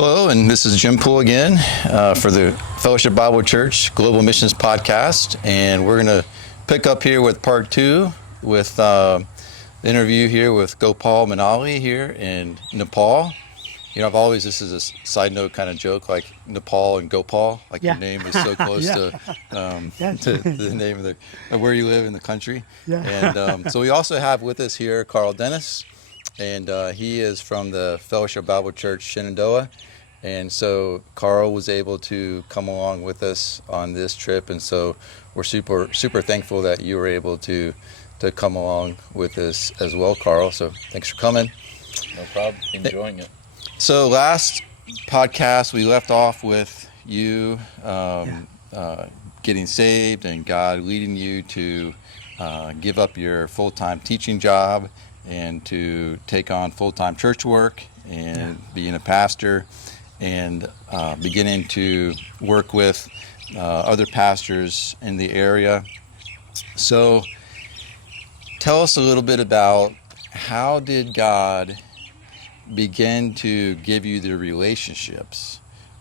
Hello, and this is Jim Poole again for the Fellowship Bible Church Global Missions podcast, and we're going to pick up here with part 2 with the interview here with Gopal Manali here in Nepal. You know, I've always, this is a side note kind of joke, like Nepal and Gopal, like your name is so close to the name of where you live in the country. And so we also have with us here Carl Dennis, and he is from the Fellowship Bible Church Shenandoah. And so Carl was able to come along with us on this trip, and so we're super thankful that you were able to come along with us as well, Carl. So thanks for coming. No problem. Enjoying it. So last podcast we left off with you getting saved and God leading you to give up your full-time teaching job and to take on full-time church work and being a pastor and beginning to work with other pastors in the area. So tell us a little bit about how did God begin to give you the relationships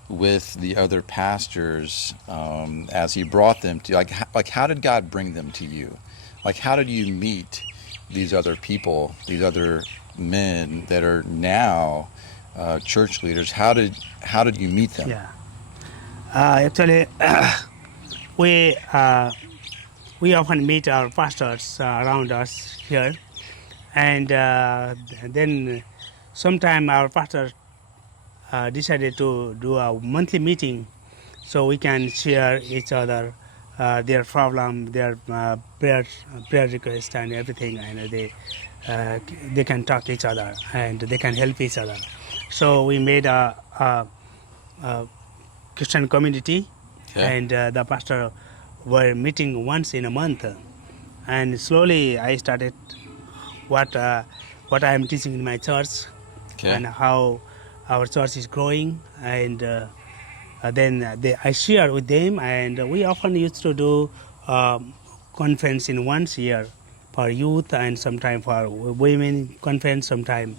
with the other pastors as he brought them to, like how did God bring them to you? Like how did you meet these other people, these other men that are now church leaders? How did you meet them? Actually, we often meet our pastors around us here, and then sometime our pastor decided to do a monthly meeting so we can share each other their problem, their prayer request and everything, and they can talk to each other and they can help each other. So we made a Christian community, and the pastor were meeting once in a month, and slowly I started what I am teaching in my church. And how our church is growing, and then I share with them, and we often used to do conference in once a year for youth, and sometime for women conference, sometime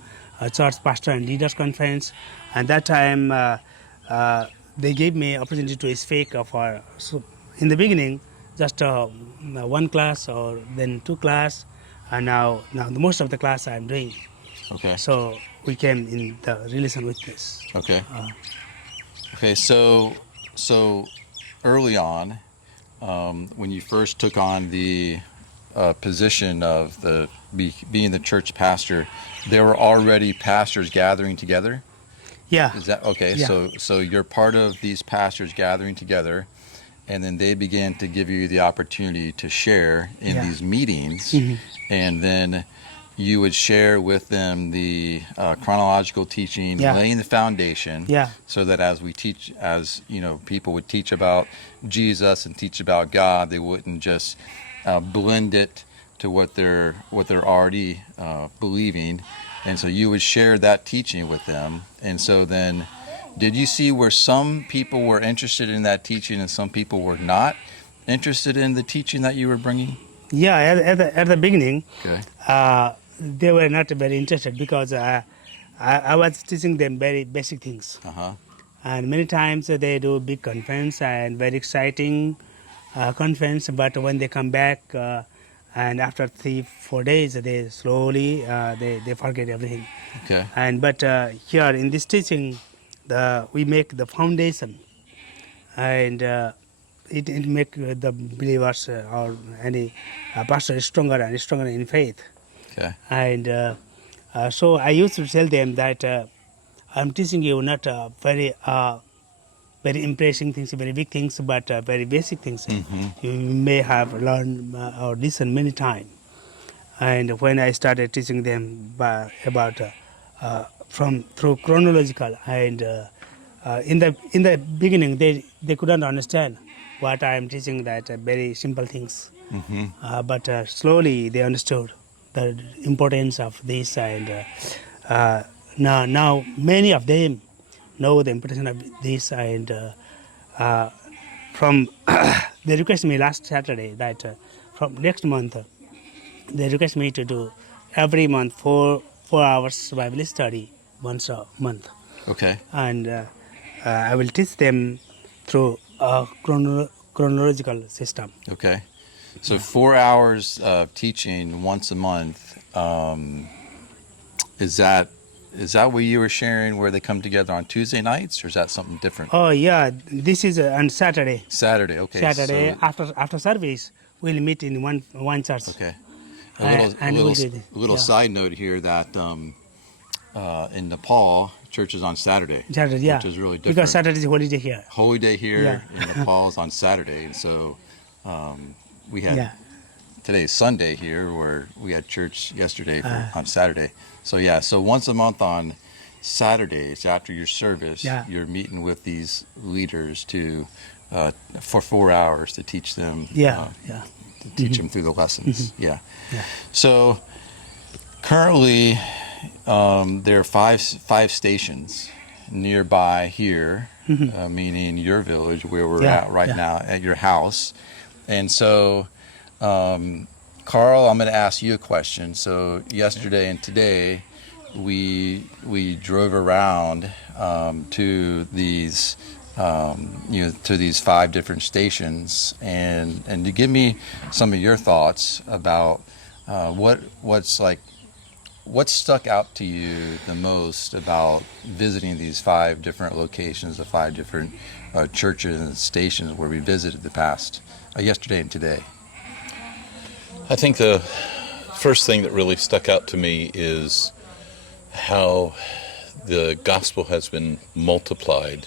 church pastor and leaders conference. And that time they gave me opportunity to speak so in the beginning just one class or then 2 class, and now most of the class I am doing. So we came in the relation with this. Okay. So early on, when you first took on the position of being the church pastor, there were already pastors gathering together? Is that okay? Yeah. So you're part of these pastors gathering together, and then they began to give you the opportunity to share in these meetings, and then you would share with them the chronological teaching, laying the foundation, so that as people would teach about Jesus and teach about God, they wouldn't just blend it to what they're already believing. And so you would share that teaching with them. And so then, did you see where some people were interested in that teaching and some people were not interested in the teaching that you were bringing? Yeah, at the beginning, they were not very interested because I was teaching them very basic things. And many times they do big conference and very exciting conference, but when they come back and after 3-4 days, they slowly they forget everything. But here in this teaching, we make the foundation, and it make the believers or any pastor stronger and stronger in faith. And so I used to tell them that I'm teaching you not very impressive things, very big things, but very basic things. You may have learned or listened many times. And when I started teaching them about through chronological, and in the beginning they couldn't understand what I am teaching, that very simple things. But slowly they understood the importance of this, and now many of them know the importance of this, and from they request me last Saturday that from next month they request me to do every month 4 hours Bible study once a month. Okay. and I will teach them through a chronological system. Okay. So 4 hours of teaching once a month. Is that what you were sharing, where they come together on Tuesday nights, or is that something different? Oh yeah, this is on Saturday. Saturday. Okay. Saturday So, after service, we'll meet in one church. okay. And we'll do this. A little Yeah. side note here that in Nepal, church is on Saturday, Saturday, yeah. which is really different. Because Saturday is holiday here. Holy Day here Yeah. in Nepal is on Saturday, and so we had Yeah. today's Sunday here, where we had church yesterday on Saturday. So yeah, so once a month on Saturdays after your service, Yeah. you're meeting with these leaders to for 4 hours to teach them. Yeah. Yeah. To teach them through the lessons. Yeah. Yeah. So currently, there are five stations nearby here, meaning your village, where we're Yeah, at right yeah. now, at your house. And so, Carl, I'm going to ask you a question. So yesterday and today, we drove around to these to these 5 different stations, and to give me some of your thoughts about what stuck out to you the most about visiting these 5 different locations, the 5 different churches and stations where we visited the past yesterday and today. I think the first thing that really stuck out to me is how the gospel has been multiplied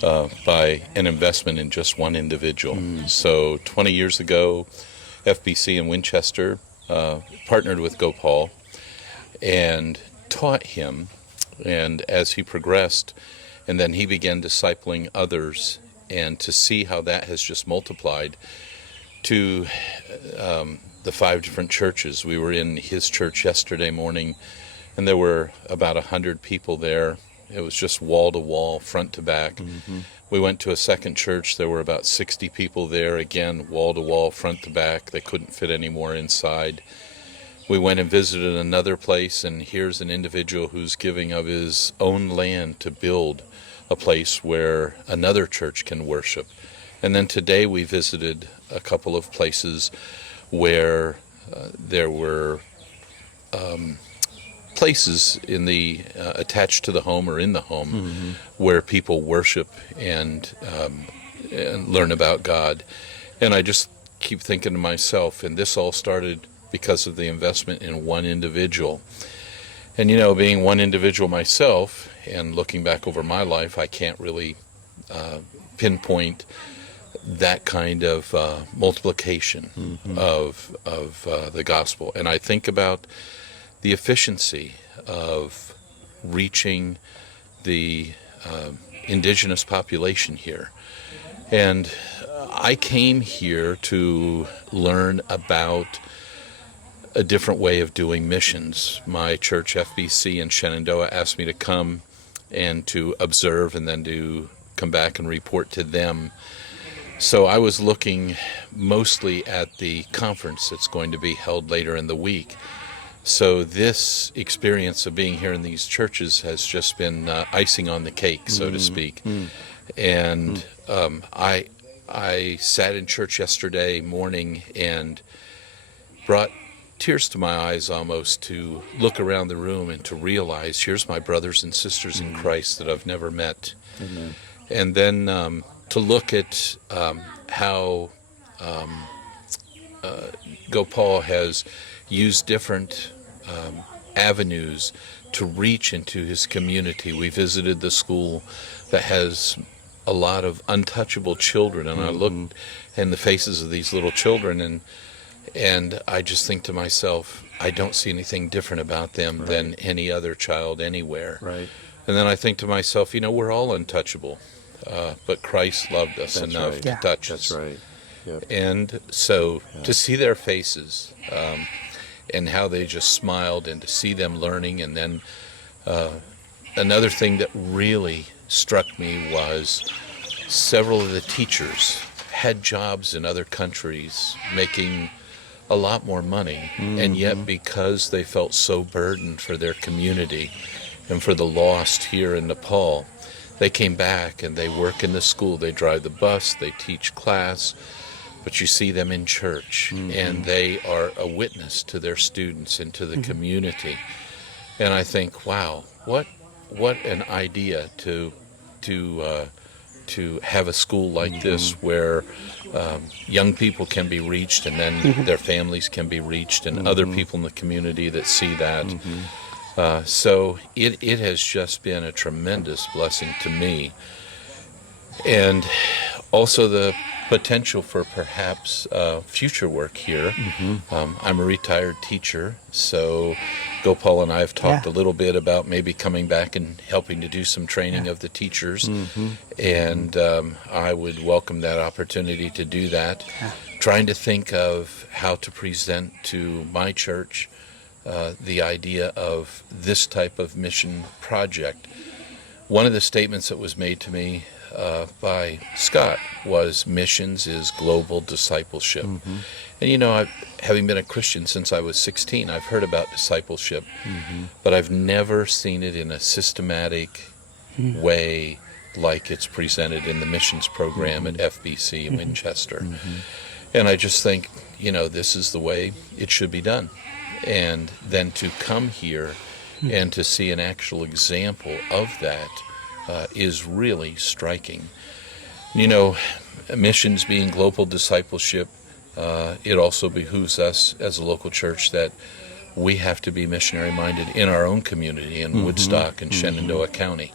by an investment in just one individual. So 20 years ago, FBC in Winchester partnered with Gopal and taught him, and as he progressed, and then he began discipling others, and to see how that has just multiplied to the 5 different churches. We were in his church yesterday morning, and there were about 100 people there. It was just wall to wall, front to back. We went to a second church. There were about 60 people there, again, wall to wall, front to back. They couldn't fit any more inside. We went and visited another place, and here's an individual who's giving of his own land to build a place where another church can worship. And then today we visited a couple of places where there were places in the attached to the home or in the home where people worship and learn about God. And I just keep thinking to myself, and this all started because of the investment in one individual. And being one individual myself and looking back over my life, I can't really pinpoint that kind of multiplication of the gospel. And I think about the efficiency of reaching the indigenous population here. And I came here to learn about a different way of doing missions. My church, FBC in Shenandoah, asked me to come and to observe and then to come back and report to them. So I was looking mostly at the conference that's going to be held later in the week. So this experience of being here in these churches has just been icing on the cake, so to speak. And I sat in church yesterday morning and brought tears to my eyes almost to look around the room and to realize, here's my brothers and sisters in Christ that I've never met. Amen. And then to look at how Gopal has used different avenues to reach into his community. We visited the school that has a lot of untouchable children, and I looked in the faces of these little children, and I just think to myself, I don't see anything different about them than any other child anywhere. Right. And then I think to myself, we're all untouchable, but Christ loved us enough right. to touch That's us. right. Yep. And so to see their faces and how they just smiled, and to see them learning. And then another thing that really struck me was several of the teachers had jobs in other countries making a lot more money, and yet because they felt so burdened for their community And for the lost here in Nepal, they came back and they work in the school. They drive the bus, they teach class, but you see them in church, and they are a witness to their students and to the community. And I think, wow, what an idea to have a school like this where young people can be reached, and then their families can be reached, and other people in the community that see that. So it has just been a tremendous blessing to me. And also the potential for perhaps future work here. I'm a retired teacher, so Gopal and I have talked a little bit about maybe coming back and helping to do some training of the teachers, and I would welcome that opportunity to do that. Trying to think of how to present to my church the idea of this type of mission project. One of the statements that was made to me by Scott was missions is global discipleship. And you know, having been a Christian since I was 16, I've heard about discipleship, but I've never seen it in a systematic way like it's presented in the missions program at FBC in Winchester. And I just think, you know, this is the way it should be done. And then to come here and to see an actual example of that is really striking. You know, missions being global discipleship, it also behooves us as a local church that we have to be missionary minded in our own community in Woodstock and Shenandoah County,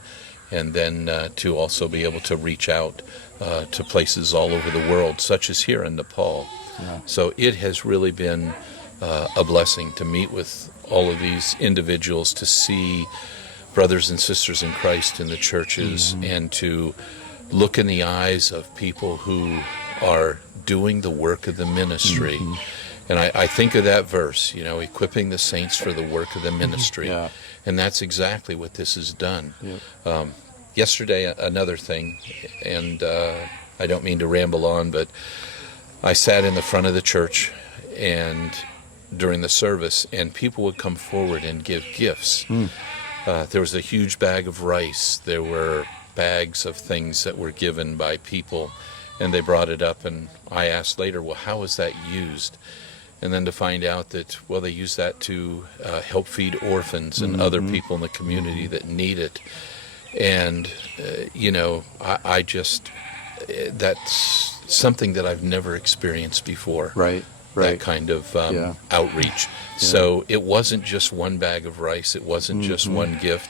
and then to also be able to reach out to places all over the world, such as here in Nepal. So it has really been a blessing to meet with all of these individuals, to see brothers and sisters in Christ in the churches, and to look in the eyes of people who are doing the work of the ministry. And I think of that verse, you know, equipping the saints for the work of the ministry. And that's exactly what this has done. Yesterday, another thing, and I don't mean to ramble on, but I sat in the front of the church and during the service, and people would come forward and give gifts. There was a huge bag of rice. There were bags of things that were given by people, and they brought it up, and I asked later, well, how was that used? And then to find out that, well, they use that to help feed orphans and other people in the community that need it. And, you know, I just, that's something that I've never experienced before. That kind of outreach. So it wasn't just one bag of rice. It wasn't just one gift.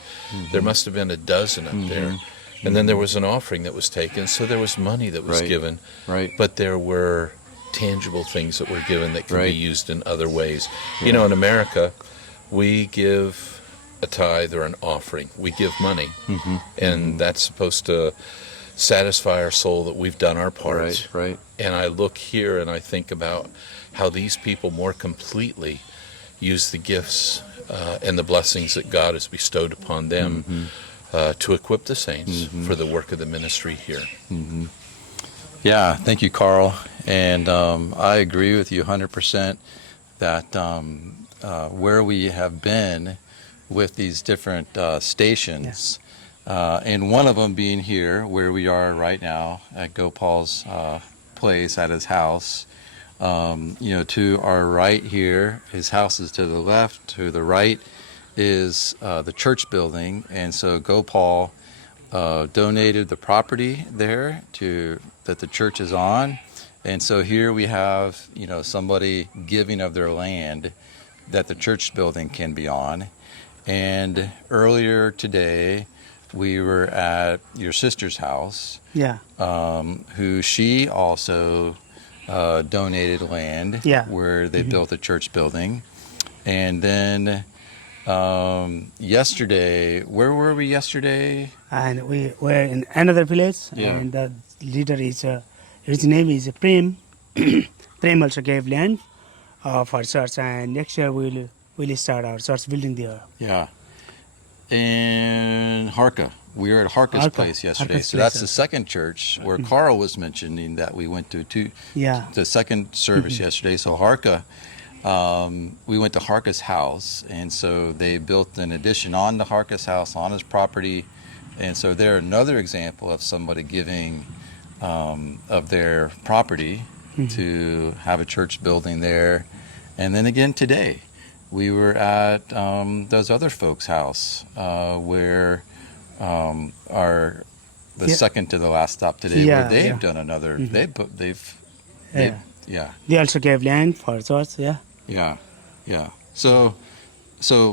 There must have been a dozen up there. And then there was an offering that was taken. So there was money that was given. But there were tangible things that were given that could be used in other ways. You know, in America, we give a tithe or an offering. We give money. And that's supposed to satisfy our soul that we've done our part. And I look here and I think about how these people more completely use the gifts and the blessings that God has bestowed upon them to equip the saints for the work of the ministry here. Yeah, thank you, Carl. And I agree with you 100% that where we have been with these different stations, and one of them being here, where we are right now at Gopal's place at his house. You know, to our right here, his house is to the left. To the right is the church building, and so Gopal donated the property there that the church is on, and so here we have, you know, somebody giving of their land that the church building can be on. And earlier today, we were at your sister's house, who she also donated land where they built a church building. And then yesterday, where were we yesterday? And we were in another village, and the leader is, his name is Prem. Prem also gave land for church, and next year we'll start our church building there. In Harka. We were at Harka's place yesterday. Harka's so that's the second church where Carl was mentioning that we went to the second service yesterday. So Harka, we went to Harka's house, and so they built an addition on the Harka's house on his property, and so they're another example of somebody giving of their property to have a church building there. And then again today, we were at those other folks' house where the second to the last stop today, where they've done another. They've They also gave land for church. Yeah. So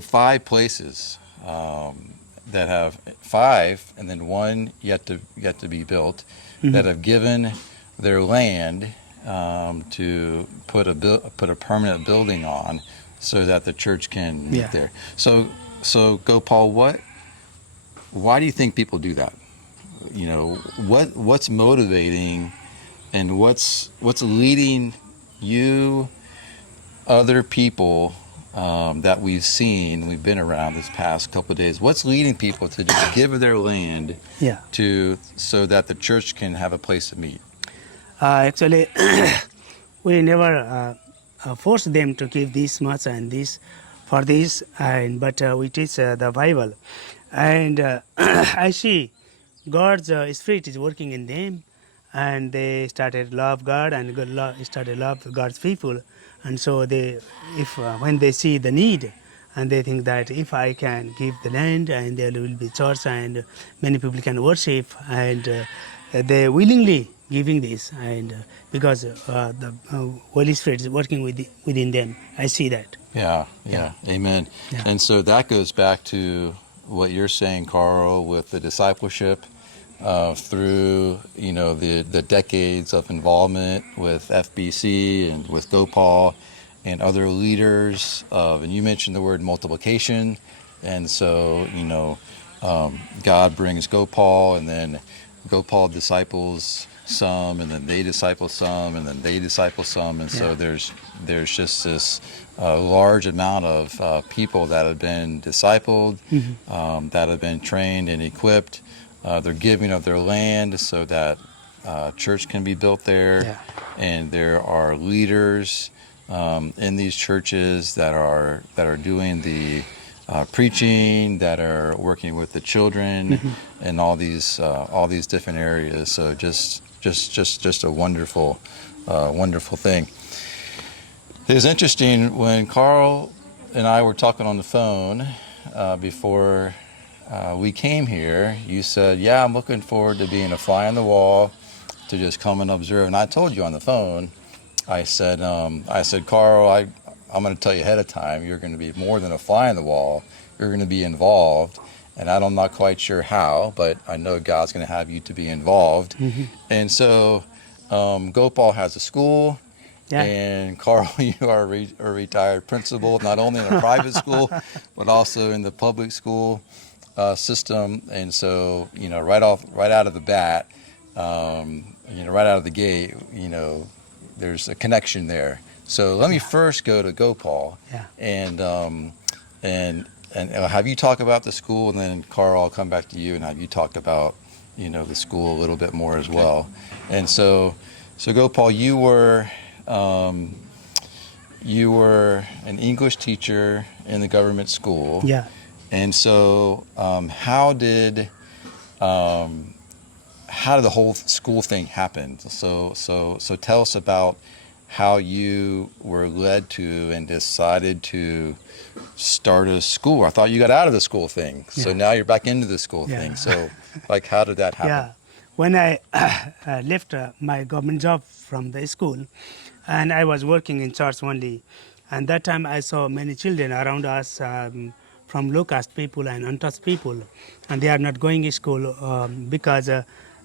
5 places that have 5, and then 1 yet to be built, that have given their land to put a permanent building on, so that the church can meet there. So Gopal, why do you think people do that? You know, what's motivating, and what's leading you, other people that we've been around this past couple of days, what's leading people to just give their land so that the church can have a place to meet? Actually, we never force them to give this much and this for this, but we teach the Bible, and I see God's Spirit is working in them, and they started love God and started love God's people, and so when they see the need, and they think that if I can give the land, and there will be church and many people can worship, and they willingly giving this, and because the Holy Spirit is working within them. I see that. Yeah. Amen. Yeah. And so that goes back to what you're saying, Carl, with the discipleship through the decades of involvement with FBC and with Gopal and other leaders and you mentioned the word multiplication, and so God brings Gopal, and then Gopal disciples some, and then they disciple some, and then they disciple some, and so there's just this large amount of people that have been discipled, that have been trained and equipped. They're giving of their land so that church can be built there, and there are leaders in these churches that are doing the preaching, that are working with the children, and all these different areas. So just a wonderful thing. It was interesting when Carl and I were talking on the phone before we came here. You said, "Yeah, I'm looking forward to being a fly on the wall, to just come and observe." And I told you on the phone, I said, Carl, I'm going to tell you ahead of time, you're going to be more than a fly on the wall. You're going to be involved, and I'm not quite sure how, but I know God's going to have you to be involved. And so Gopal has a school, and Carl, you are a retired principal, not only in a private school, but also in the public school system. And so, right out of the bat, right out of the gate, there's a connection there. So let me first go to Gopal, and have you talk about the school, and then Carl, I'll come back to you and have you talk about the school a little bit more as well. And so Gopal, you were an English teacher in the government school. And so how did the whole school thing happen? So tell us about how you were led to and decided to start a school. I thought you got out of the school thing, so now you're back into the school thing. So, how did that happen? When I left my government job from the school, and I was working in church only, and that time I saw many children around us from low caste people and untouched people, and they are not going to school because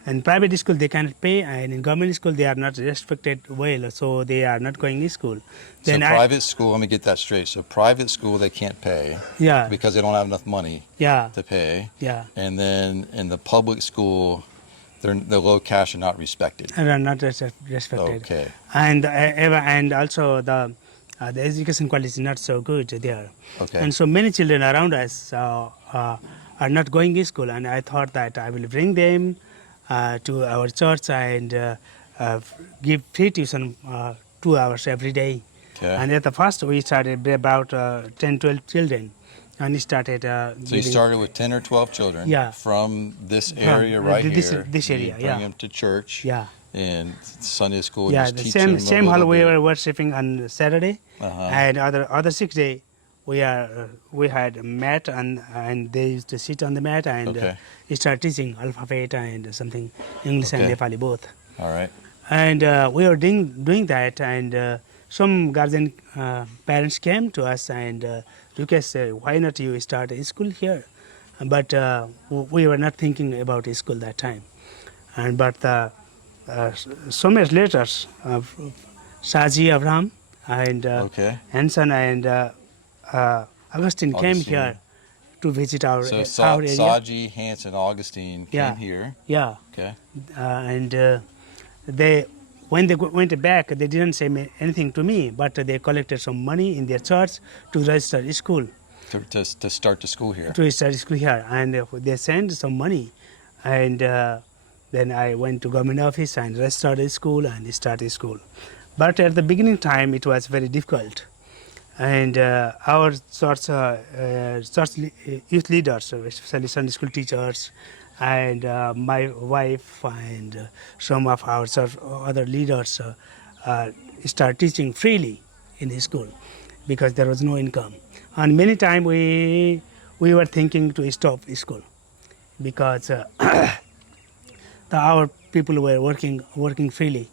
in private school they cannot pay, and in government school they are not respected well, so they are not going to school. So private school, let me get that straight. So private school they can't pay, because they don't have enough money to pay. And then in the public school, the low caste are not respected. Are not respected. Okay. And also the education quality is not so good there. Okay. And so many children around us are not going to school, and I thought that I will bring them to our church and give free tuition 2 hours every day. Okay. And at the first, we started about 10, 12 children. And we started. So you giving- started with 10 or 12 children Yeah. from this area right this- here. this You area, bring yeah. them to church. Yeah. And Sunday school. Yeah, just the teach same them a same hall little we bit. were worshiping on Saturday, Uh-huh. and other 6 day we had a mat and they used to sit on the mat and Okay. start teaching alphabet and something English and Okay. Nepali both. All right. And we were doing that, and some guardian parents came to us and requested, why not you start a school here? But we were not thinking about a school that time. And but some years later, Shaji Abraham and Okay. Hanson and Augustine came Augustine. here to visit our So our area. Saji, Hanson, Augustine Yeah. came here. Yeah. Okay. And they when they went back, they didn't say anything to me, but they collected some money in their church to register a school, To start the school here. to start school here, and they sent some money, and then I went to government office and registered a school and started school. But at the beginning time, it was very difficult, and our church youth leaders, especially Sunday school teachers, and my wife and some of our other leaders start teaching freely in the school because there was no income. And many times we were thinking to stop school because our people were working freely.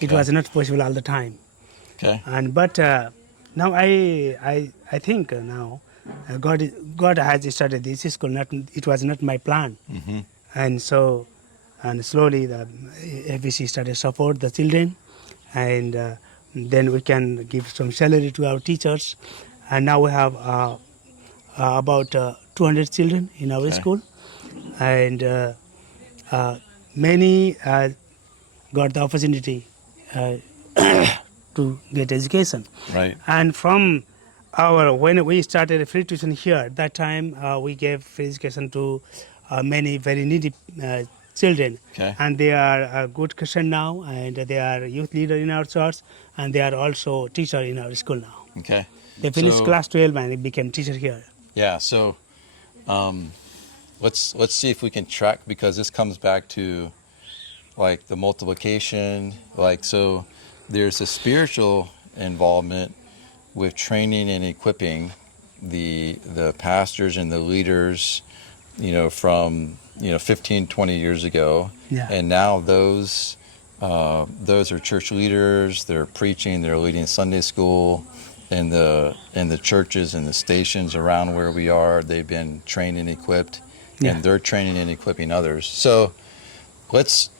It Okay. was not possible all the time. Okay. And but now I think now God has started this school. It was not my plan, Mm-hmm. and so and slowly the FBC started support the children, and then we can give some salary to our teachers, and now we have about 200 children in our Okay. school, and many got the opportunity to get education. Right. And from when we started free tuition here, that time we gave free education to many very needy children. Okay. And they are a good Christian now, and they are youth leader in our church, and they are also teacher in our school now. Okay. They finished So- class 12 and they became teacher here. Yeah. So, let's see if we can track, because this comes back to like the multiplication. Like, so there's a spiritual involvement with training and equipping the pastors and the leaders, from 15, 20 years ago. Yeah. And now those are church leaders. They're preaching. They're leading Sunday school in the churches and the stations around where we are. They've been trained and equipped, Yeah. and they're training and equipping others. So let's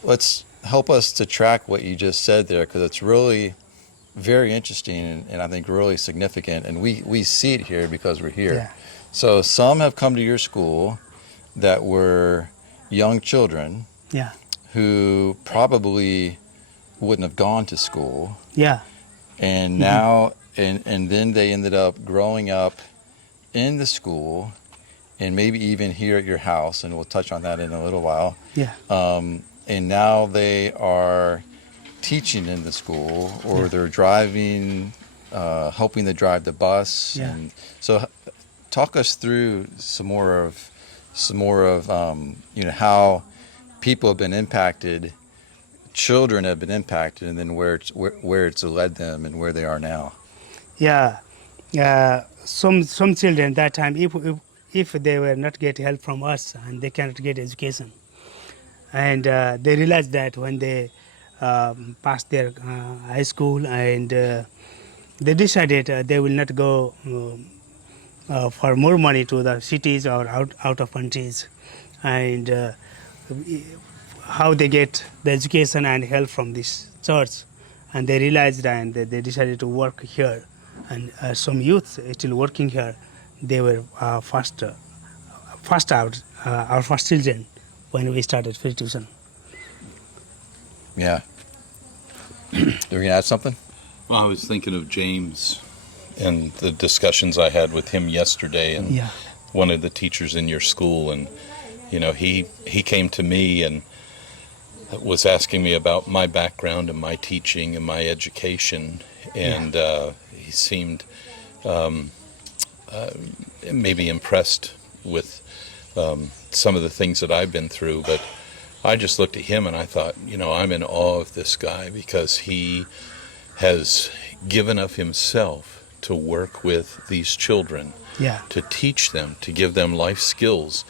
help us to track what you just said there, because it's really very interesting and I think really significant. And we see it here because we're here. Yeah. So some have come to your school that were young children Yeah. who probably wouldn't have gone to school, Yeah. and now and then they ended up growing up in the school, and maybe even here at your house, and we'll touch on that in a little while. Yeah. And now they are teaching in the school, or Yeah. they're driving, helping to drive the bus. Yeah. And so talk us through some more of how people have been impacted, children have been impacted, and then where it's led them and where they are now. Yeah. Some children that time, if they were not get help from us and they cannot get education, and they realized that when they passed their high school, and they decided they will not go for more money to the cities or out of countries, and how they get the education and help from this church, and they realized and they decided to work here, and some youth still working here. They were first out, our first children when we started free tuition. Yeah. You're going to add something? Well, I was thinking of James and the discussions I had with him yesterday, and Yeah. one of the teachers in your school, and he came to me and was asking me about my background and my teaching and my education, and He seemed maybe impressed with some of the things that I've been through, but I just looked at him and I thought, I'm in awe of this guy because he has given of himself to work with these children, Yeah. to teach them, to give them life skills,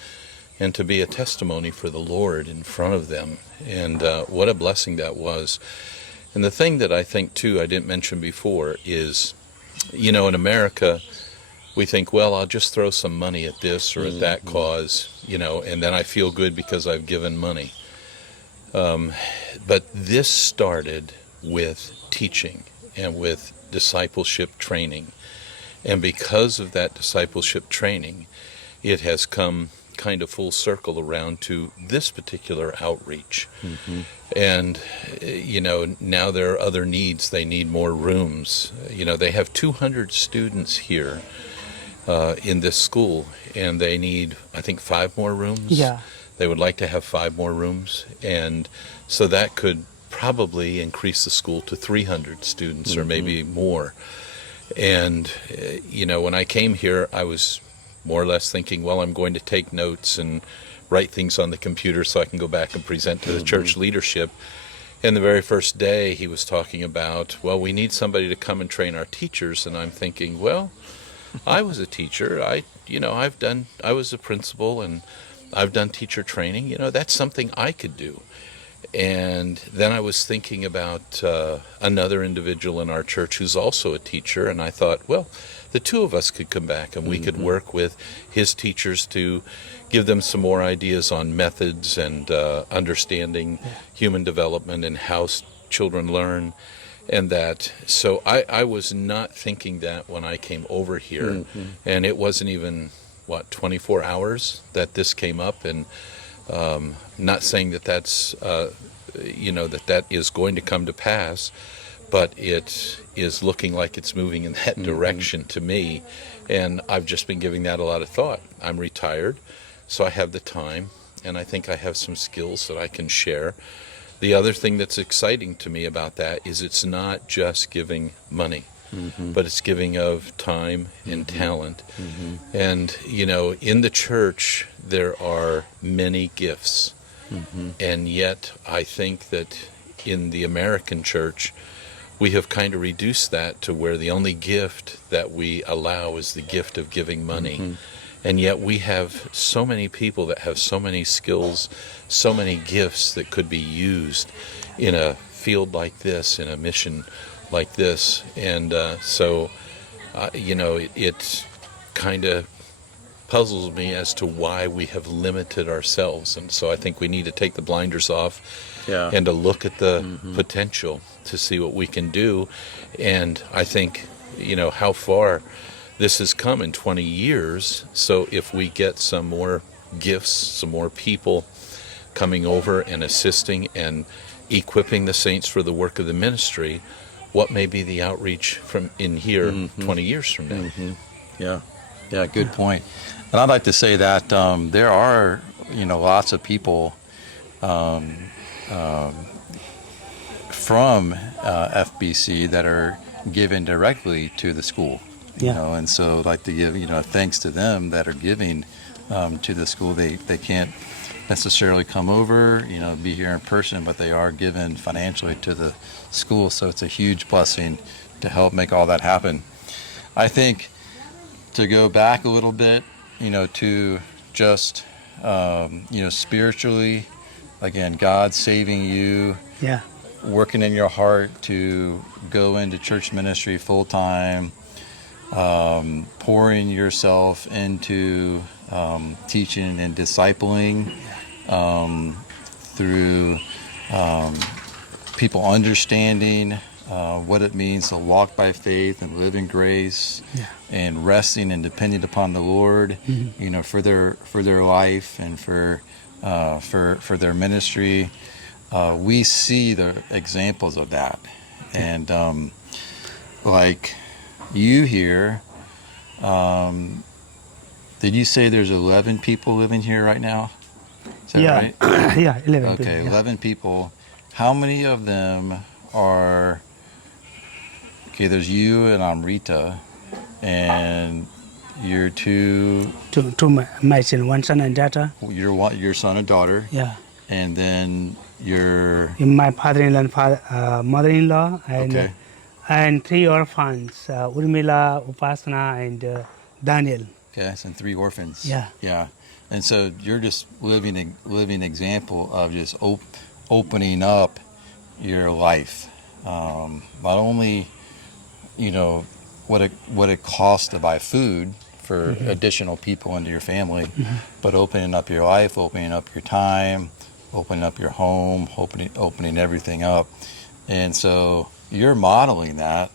and to be a testimony for the Lord in front of them. And what a blessing that was. And the thing that I think, too, I didn't mention before is, in America, we think, well, I'll just throw some money at this or at that cause, and then I feel good because I've given money. But this started with teaching and with discipleship training. And because of that discipleship training, it has come kind of full circle around to this particular outreach. Mm-hmm. And, now there are other needs. They need more rooms. They have 200 students here in this school, and they need, I think, 5 more rooms. Yeah. They would like to have 5 more rooms, and so that could probably increase the school to 300 students or maybe more. And, when I came here, I was more or less thinking, well, I'm going to take notes and write things on the computer so I can go back and present to the church leadership. And the very first day he was talking about, well, we need somebody to come and train our teachers. And I'm thinking, well, I was a teacher. I was a principal and I've done teacher training. That's something I could do. And then I was thinking about another individual in our church who's also a teacher, and I thought, well, the two of us could come back and we could work with his teachers to give them some more ideas on methods and understanding human development and how children learn. And that, so I was not thinking that when I came over here, and it wasn't even, 24 hours that this came up, and not saying that that's, that is going to come to pass, but it is looking like it's moving in that direction to me, and I've just been giving that a lot of thought. I'm retired, so I have the time, and I think I have some skills that I can share. The other thing that's exciting to me about that is it's not just giving money, but it's giving of time and talent. And, in the church, there are many gifts. And yet I think that in the American church, we have kind of reduced that to where the only gift that we allow is the gift of giving money. And yet we have so many people that have so many skills, so many gifts that could be used in a field like this, in a mission like this. And it kind of puzzles me as to why we have limited ourselves. And so I think we need to take the blinders off and to look at the potential to see what we can do. And I think, how far this has come in 20 years. So if we get some more gifts, some more people coming over and assisting and equipping the saints for the work of the ministry, what may be the outreach from in here 20 years from now? Yeah, good point. And I'd like to say that there are, lots of people from FBC that are given directly to the school. And so I'd like to give, thanks to them that are giving to the school. They can't necessarily come over, be here in person, but they are given financially to the school. So it's a huge blessing to help make all that happen. I think to go back a little bit, to just, spiritually, again, God saving you, working in your heart to go into church ministry full time, pouring yourself into teaching and discipling through people understanding what it means to walk by faith and live in grace, and resting and depending upon the Lord, for their life and for their ministry. We see the examples of that, and like you here, did you say there's 11 people living here right now? Is that right? 11 Okay, people, 11 people. How many of them are Okay, there's you and Amrita, and your two, my son, one son and daughter. your son and daughter, Yeah. and then your My father-in-law and mother-in-law, okay, and 3 orphans, Urmila, Upasana, and Daniel. okay, and 3 orphans. Yeah. Yeah, and so you're just living example of just opening up your life. Not only, what it costs to buy food for additional people into your family, but opening up your life, opening up your time, opening up your home, opening everything up. And so you're modeling that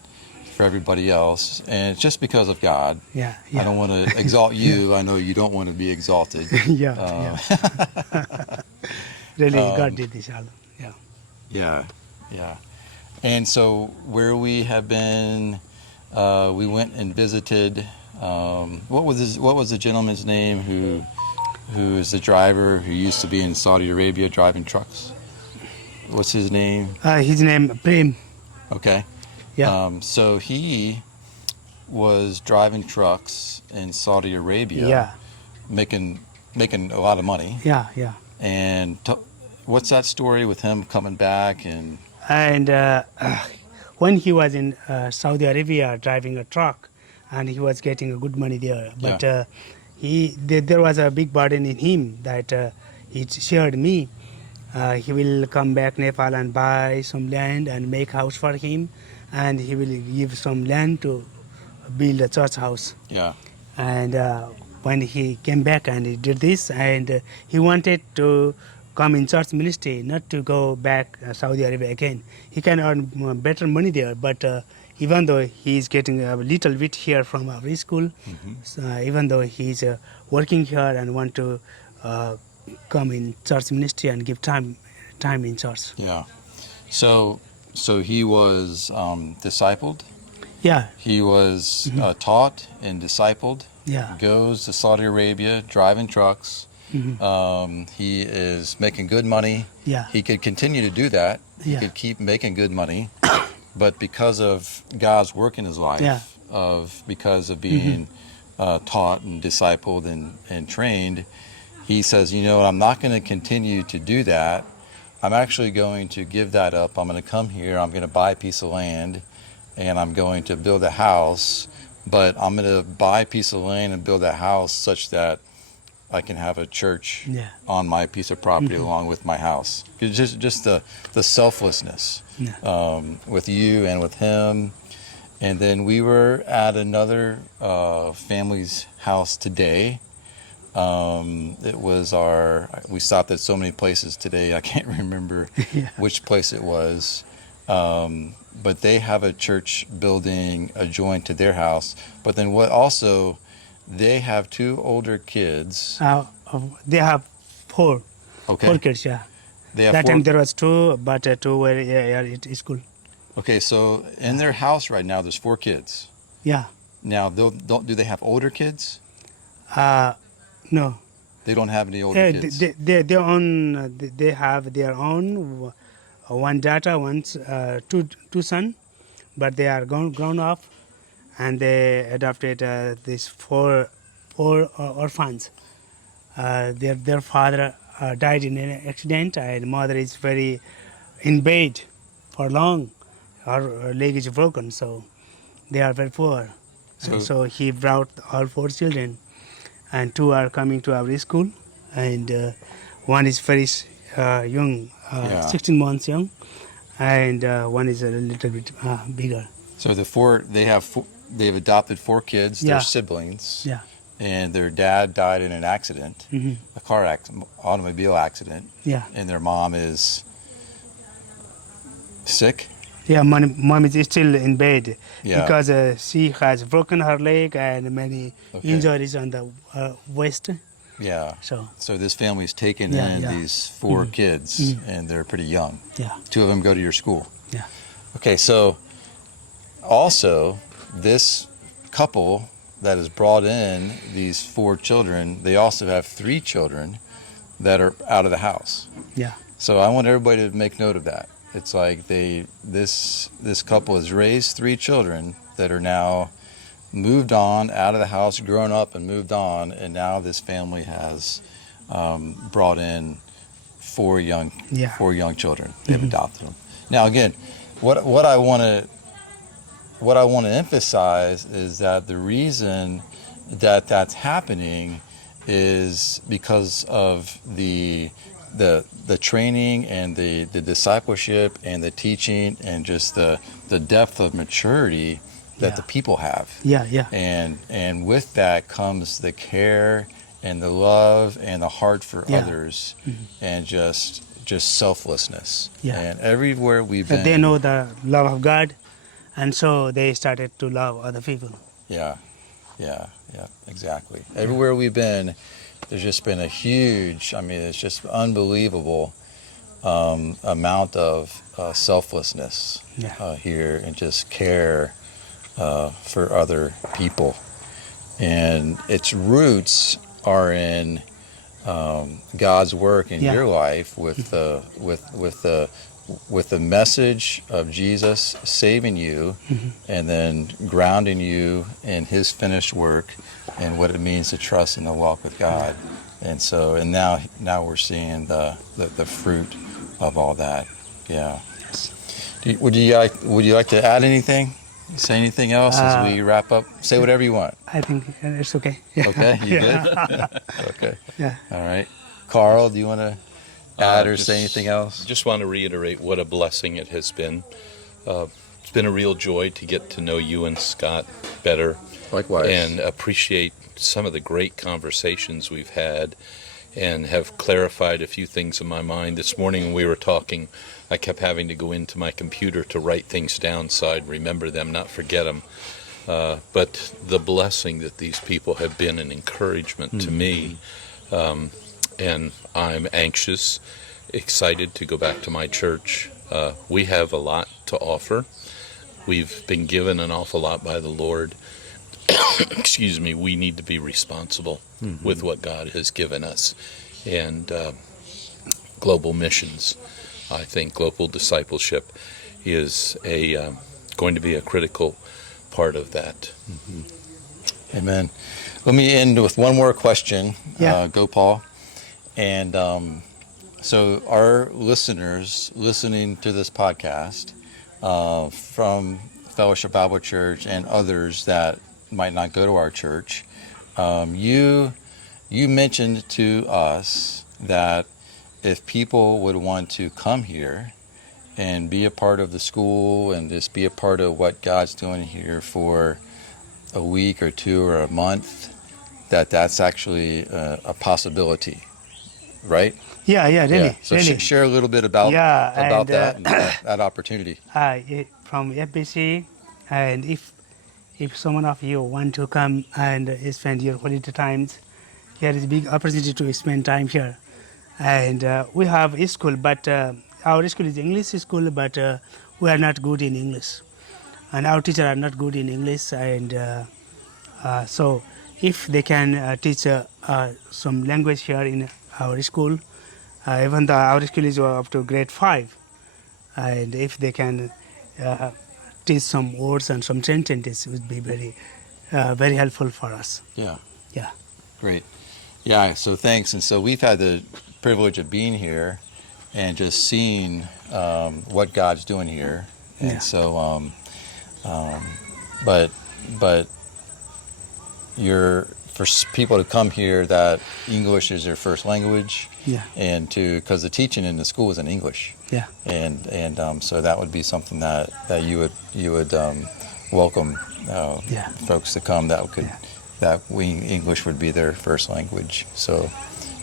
for everybody else, and it's just because of God. Yeah. I don't want to exalt you. I know you don't want to be exalted. Yeah. Really, God did this all. Yeah. Yeah. And so where we have been, we went and visited. What was the gentleman's name who is the driver who used to be in Saudi Arabia driving trucks? What's his name? His name Prem. Okay. Yeah. So he was driving trucks in Saudi Arabia, Yeah. making a lot of money. Yeah. And what's that story with him coming back and? And when he was in Saudi Arabia driving a truck, and he was getting good money there, but there was a big burden in him that he shared me. He will come back Nepal and buy some land and make house for him, and he will give some land to build a church house. Yeah. And when he came back and he did this, and he wanted to come in church ministry, not to go back Saudi Arabia again. He can earn better money there, but even though he is getting a little bit here from our school, so even though he is working here and want to come in church ministry and give time in church. Yeah. So he was discipled. Yeah. He was taught and discipled. Yeah. Goes to Saudi Arabia driving trucks. He is making good money. Yeah. He could continue to do that. He Yeah. could keep making good money, but because of God's work in his life, Yeah. because of being taught and discipled and trained, he says, I'm not going to continue to do that. I'm actually going to give that up. I'm going to come here. I'm going to buy a piece of land, and I'm going to build a house. But I'm going to buy a piece of land and build a house such that I can have a church on my piece of property along with my house. It's just the selflessness with you and with him. And then we were at another family's house today. It was we stopped at so many places today, I can't remember which place it was. But they have a church building adjoined to their house. But then they have 2 older kids. They have 4. Okay. 4 kids, yeah. They have That 4. time there was 2, but 2 were at school. Okay, so in their house right now, there's 4 kids. Yeah. Now, do they have older kids? No. They don't have any older kids. They have their own. One daughter, two son, but they are grown up, and they adopted these 4 orphans. Their father died in an accident, and mother is very in bed for long. Her leg is broken, so they are very poor. So he brought all 4 children, and 2 are coming to our school, and one is very young, 16 months young, and one is a little bit bigger. So they've adopted 4 kids. They're siblings. Yeah. And their dad died in an accident, a car accident, automobile accident. Yeah. And their mom is sick. Yeah, mom is still in bed because she has broken her leg and many injuries on the waist. Yeah. So this family's taken in these 4 kids, and they're pretty young. Yeah. 2 of them go to your school. Yeah. Okay, so also this couple that has brought in these 4 children, they also have 3 children that are out of the house. Yeah. So I want everybody to make note of that. it's like this couple has raised 3 children that are now moved on out of the house, grown up and moved on, and now this family has brought in 4 young children. They've adopted them. Now again, what I want to emphasize is that the reason that that's happening is because of the training and the discipleship and the teaching and just the depth of maturity that the people have. And with that comes the care and the love and the heart for others, and just selflessness. And everywhere we've been, they know the love of God, and so they started to love other people. Yeah, exactly. Everywhere we've been, there's just been a huge, it's just unbelievable amount of selflessness here, and just care for other people. And its roots are in God's work in your life with the message of Jesus saving you, and then grounding you in His finished work and what it means to trust in the walk with God. And so, and now we're seeing the fruit of all that. Yeah. Would you like to add anything? Say anything else as we wrap up? Say whatever you want. I think it's okay. Okay, you good? Okay. Yeah. All right. Carl, do you want to add or say anything else? Just want to reiterate what a blessing it has been. It's been a real joy to get to know you and Scott better. Likewise. And appreciate some of the great conversations we've had, and have clarified a few things in my mind. This morning when we were talking, I kept having to go into my computer to write things down so I'd remember them, not forget them. But the blessing that these people have been, an encouragement to me, and I'm anxious, excited to go back to my church. We have a lot to offer. We've been given an awful lot by the Lord. Excuse me, we need to be responsible with what God has given us. And global missions, I think global discipleship is going to be a critical part of that. Amen. Let me end with one more question, Gopal. And so our listeners listening to this podcast from Fellowship Bible Church and others that might not go to our church, you mentioned to us that if people would want to come here and be a part of the school and just be a part of what God's doing here for a week or 2 or a month, that's actually a possibility, right? Yeah, really. Yeah. So really. Share a little bit about that and that opportunity. From FBC, and if someone of you want to come and spend your holiday times, here is a big opportunity to spend time here. And we have a school, but our school is English school, but we are not good in English. And our teachers are not good in English. And so if they can teach some language here in our school, even though our school is up to grade 5, and if they can teach some words and some sentences, would be very, very helpful for us. Yeah. Yeah. Great. Yeah, so thanks. And so we've had the privilege of being here and just seeing what God's doing here. And so, but for people to come here that English is their first language, and because the teaching in the school is in English, and so that would be something that you would welcome folks to come that English would be their first language. So,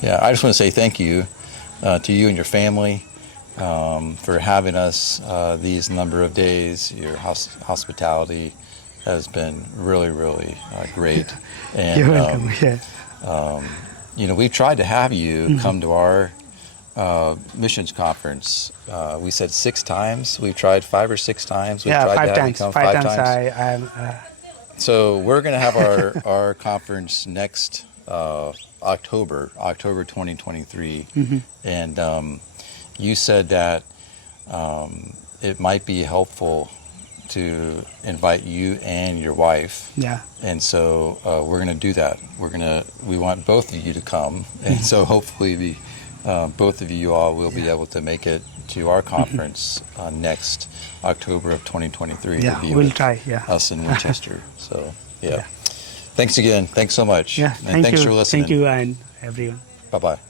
I just want to say thank you to you and your family for having us these number of days. Your hospitality has been really, really great. And, you're welcome. We've tried to have you come to our missions conference. We said 6 times. We've tried 5 or 6 times. We've tried 5 to have times. you come 5 times. So we're going to have our conference next October 2023. And you said that it might be helpful to invite you and your wife. Yeah. And so we're going to do that. We want both of you to come, and so hopefully both of you all will be able to make it to our conference next October of 2023. Yeah, to be we'll with try. Yeah. us in Winchester. So yeah. Thanks again. Thanks so much. Yeah. And thanks you. for listening. Thank you and everyone. Bye bye.